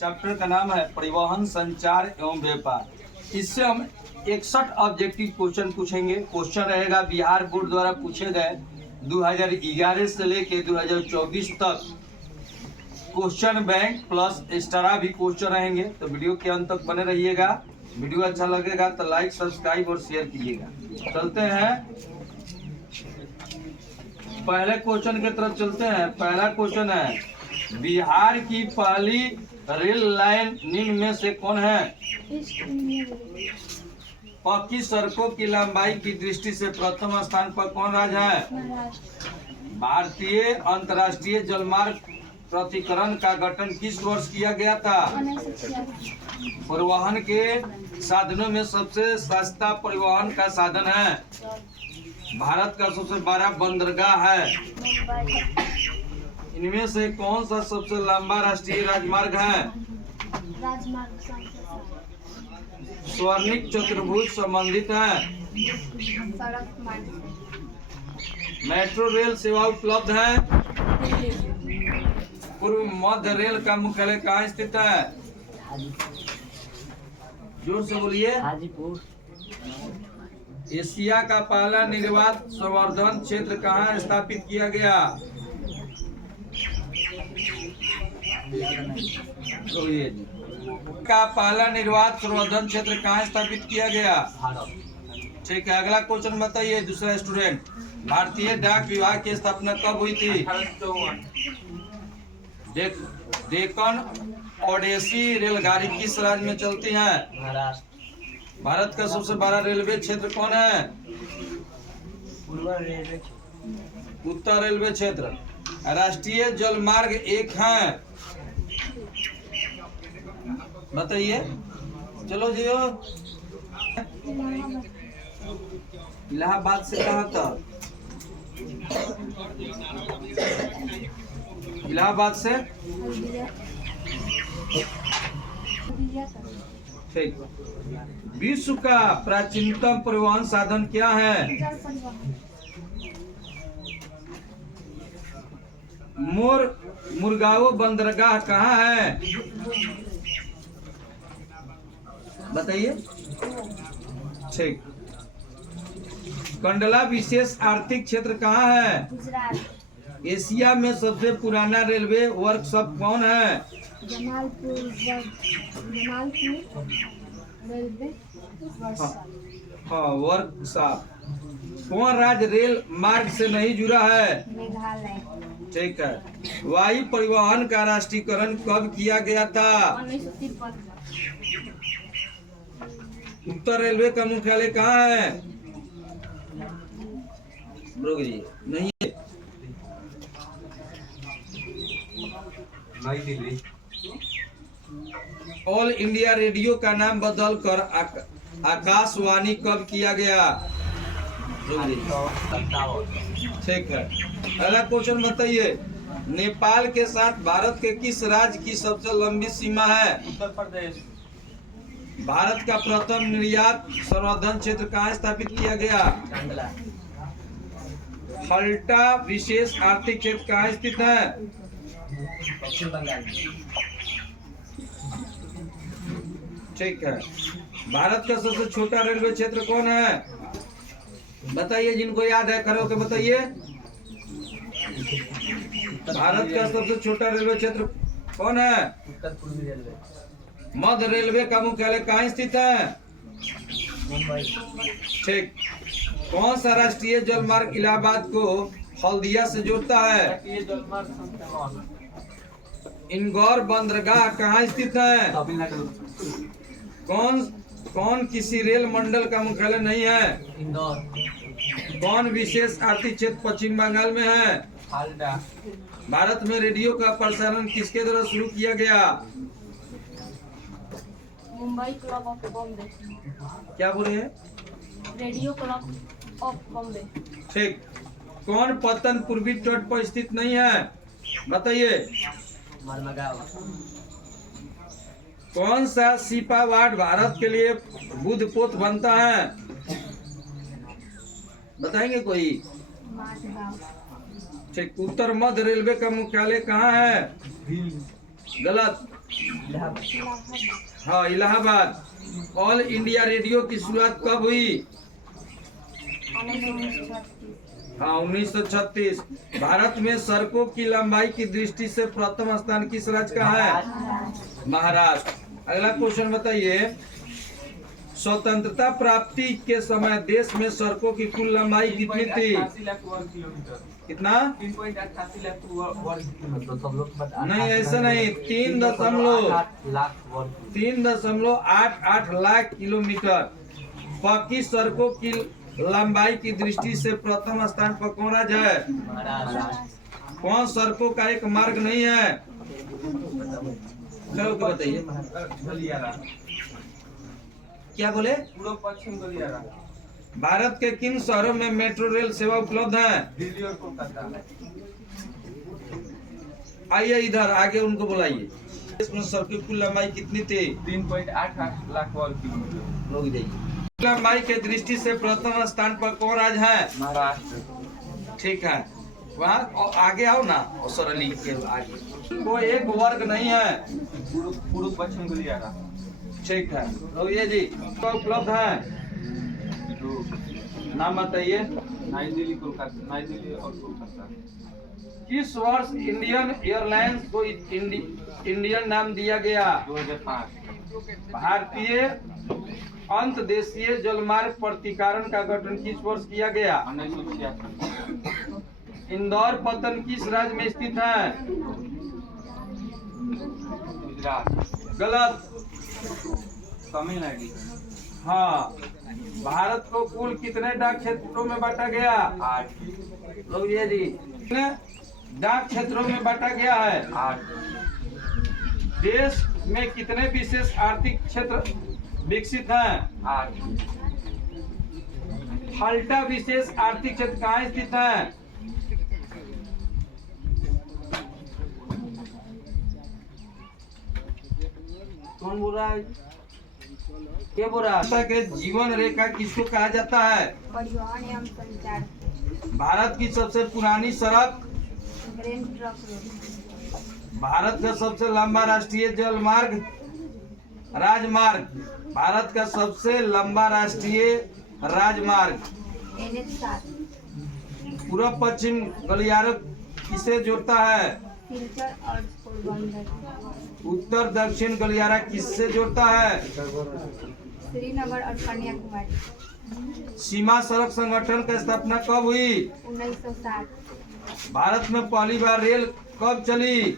Chapter का नाम है परिवहन, संचार एवं व्यापार। इससे हम 61 ऑब्जेक्टिव क्वेश्चन पूछेंगे। क्वेश्चन रहेगा बिहार बोर्ड द्वारा पूछे गए 2011 से लेके 2024 तक क्वेश्चन बैंक प्लस एक्स्ट्रा भी क्वेश्चन रहेंगे। तो वीडियो के अंत तक बने रहिएगा। वीडियो अच्छा लगेगा तो लाइक, सब्सक्राइब और शेयर कीजिएगा। चलते हैं पहले क्वेश्चन की तरफ चलते हैं। पहला क्वेश्चन है बिहार की पहली रेल लाइन निम्न में से कौन है? पक्की सड़कों की लंबाई की दृष्टि से प्रथम स्थान पर कौन राज्य है? भारतीय अंतर्राष्ट्रीय जलमार्ग प्राधिकरण का गठन किस वर्ष किया गया था? परिवहन के साधनों में सबसे सस्ता परिवहन का साधन है? भारत का सबसे बड़ा बंदरगाह है? इनमें से कौन सा सबसे लंबा राष्ट्रीय राजमार्ग है? स्वर्णिक चतुर्भुज संबंधित है? मेट्रो रेल सेवा उपलब्ध है? पूर्व मध्य रेल का मुख्यालय कहाँ स्थित है? जोर से बोलिए। हाजीपुर। एशिया का पहला निर्वात संवर्धन क्षेत्र कहाँ स्थापित किया गया? का पहला निर्वात संवर्धन क्षेत्र कहाँ स्थापित किया गया? ठीक है, अगला क्वेश्चन बताइए। दूसरा स्टूडेंट, भारतीय डाक विभाग की स्थापना कब हुई थी? डेक्कन ओडेसी रेलगाड़ी किस राज्य में चलती है? भारत का सबसे बड़ा रेलवे क्षेत्र कौन है? उत्तर रेलवे क्षेत्र। राष्ट्रीय जलमार्ग एक है, बताइए। चलो जी। इलाहाबाद से कहाँ तक? इलाहाबाद से ठीक। विश्व का प्राचीनतम परिवहन साधन क्या है? मुरगांव बंदरगाह कहाँ है? बताइए। ठीक। कंडला विशेष आर्थिक क्षेत्र कहाँ है? एशिया में सबसे पुराना रेलवे वर्कशॉप कौन है? Jamalpur railway workshop. कौन राज्य रेल मार्ग से नहीं जुड़ा है? मेघालय। ठीक है। वायु परिवहन का राष्ट्रीयकरण कब किया गया था? 1953। उत्तर रेलवे का मुख्यालय कहाँ है? नहीं है, नई दिल्ली। ऑल इंडिया रेडियो का नाम बदलकर आकाशवाणी कब किया गया? ठीक है। अगला क्वेश्चन बताइए। नेपाल के साथ भारत के किस राज्य की सबसे लंबी सीमा है? उत्तर प्रदेश। भारत का प्रथम निर्यात संवर्धन क्षेत्र कहाँ स्थापित किया गया? हल्टा विशेष आर्थिक क्षेत्र कहाँ स्थित है? पश्चिम बंगाल। ठीक है। भारत का सबसे छोटा रेलवे क्षेत्र कौन है? बताइए, जिनको याद है करो के बताइए। भारत का सबसे छोटा रेलवे क्षेत्र कौन है? उत्तर पूर्वी रेलवे। मध्य रेलवे का मुख्यालय कहाँ स्थित है? मुंबई। ठीक। कौन सा राष्ट्रीय जलमार्ग इलाहाबाद को हल्दिया से जोड़ता है? इंदौर बंदरगाह कहाँ स्थित है? तमिलनाडु। कौन किसी रेल मंडल का मुख्यालय नहीं है? इंदौर। कौन विशेष आर्थिक क्षेत्र पश्चिम बंगाल में है? हालडा। भारत में रेडियो का प्रसारण किसके द्वारा शुरू किया गया? Mumbai club of Bombay. क्या बोले हैं? Radio club of Bombay. ठीक। कौन पतन पूर्वी तट पर स्थित नहीं है? बताइए। मरमगांव। कौन सा सिपावाट भारत के लिए बुद्ध पोत बनता है? बताएंगे कोई? ठीक। उत्तर मध्य रेलवे का मुख्यालय कहाँ है? गलत। इलाहाबाद। हाँ इलाहाबाद। ऑल इंडिया रेडियो की शुरुआत कब हुई? 1936। हाँ 1936। भारत में सड़कों की लंबाई की दृष्टि से प्रथम स्थान किस राज्य का है? महाराष्ट्र। अगला क्वेश्चन बताइए, स्वतंत्रता प्राप्ति के समय देश में सड़कों की कुल लंबाई कितनी थी? 3.88 लाख वर्ग किलोमीटर। कितना? 3.88 लाख वर्ग किलोमीटर। तो सब लोग बता- नहीं ऐसा नहीं, 3.88 लाख किलोमीटर। पक्की सड़कों की लंबाई की दृष्टि से प्रथम स्थान पर कौन राज्य है? महाराष्ट्र। कौन सड़कों का एक मार्ग नहीं है? चलो तो बताइए। गलियारा। क्या बोले? पूर्व पश्चिम गलियारा। भारत के किन शहरों में मेट्रो रेल सेवा उपलब्ध है? दिल्ली और कोलकाता। आइए इधर आगे उनको बुलाइए। देश में सड़कों की कुल लंबाई कितनी थी? 3.88 लाख वर्ग किलोमीटर। लोग जाइए। लंबाई के दृष्टि से प्रथम स्थान पर कौन राज्य है? महाराष्ट्र। ठीक है, वहाँ और आगे आओ ना, और सरली के आगे। कोई एक वर्ग नहीं है। पूर्व पश्चिम गलियारा। ठीक है, रोहिए जी तो उपलब्ध है, दो। नाम बताइए। नई दिल्ली कोलकाता। नई दिल्ली और कोलकाता। किस वर्ष इंडियन एयरलाइंस को इंडियन नाम दिया गया? 2005। भारतीय अंतर्देशीय जलमार्ग प्राधिकरण का गठन किस वर्ष किया गया? 1986। इंदौर पत्तन किस राज्य में स्थित है? गुजरात। गलत। तमिलनाडु। हाँ। भारत को कुल कितने डाक क्षेत्रों में बांटा गया? 8। रोहिए जी, कितने डाक क्षेत्रों में बांटा गया है? 8। देश में कितने विशेष आर्थिक क्षेत्र विकसित हैं? 8। हाल्टा विशेष आर्थिक क्षेत्र कहाँ स्थित है? कौन बोल रहा है? क्या बोल रहा है? के जीवन रेखा किसको कहा जाता है? परिवहन एवं संचार। भारत की सबसे पुरानी सड़क? Grand truck road. भारत का सबसे लंबा राष्ट्रीय जल मार्ग? राजमार्ग। भारत का सबसे लंबा राष्ट्रीय राजमार्ग? NH 7। पूर्व पश्चिम गलियारा किसे जोड़ता है? सिलचर और पोरबंदर। उत्तर दक्षिण गलियारा किससे जोड़ता है? श्रीनगर और कन्याकुमारी। सीमा सड़क संगठन की स्थापना कब हुई? 1960। भारत में पहली बार रेल कब चली?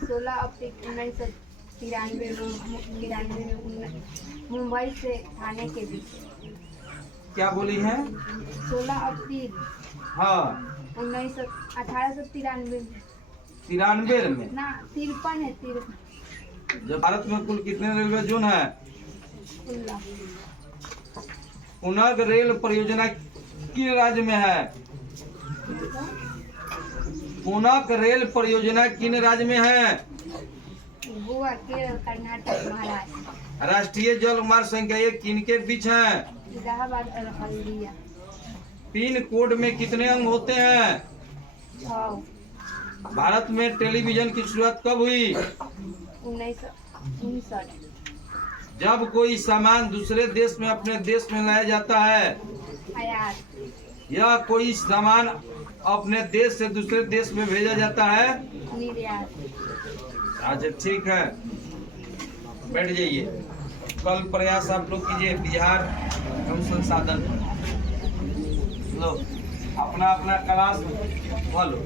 16 अप्रैल 1993 में मुंबई से ठाणे के बीच। क्या बोली है? 16 अप्रैल हाँ 1893 93 में। ना 53 है 53। जब भारत में कुल कितने रेलवे जोन है? 16। पुनर्ग रेल परियोजना किन राज्य में है? पुनर्ग रेल परियोजना किन राज्य में है? गोवा, केरल, कर्नाटक, महाराष्ट्र। राष्ट्रीय जल मार्ग संख्या 1 किनके बीच है? इलाहाबाद और हल्दिया। पिन कोड में कितने अंग होते हैं? 6। भारत में टेलीविजन की शुरुआत कब हुई? 1959। जब कोई सामान दूसरे देश में अपने देश में लाया जाता है, आयात। या कोई सामान अपने देश से दूसरे देश में भेजा जाता है? निर्यात। अच्छा ठीक है, बैठ जाइए। कल प्रयास आप लोग कीजिए बिहार एवं संसाधन लो, अपना अपना क्लास फॉलो।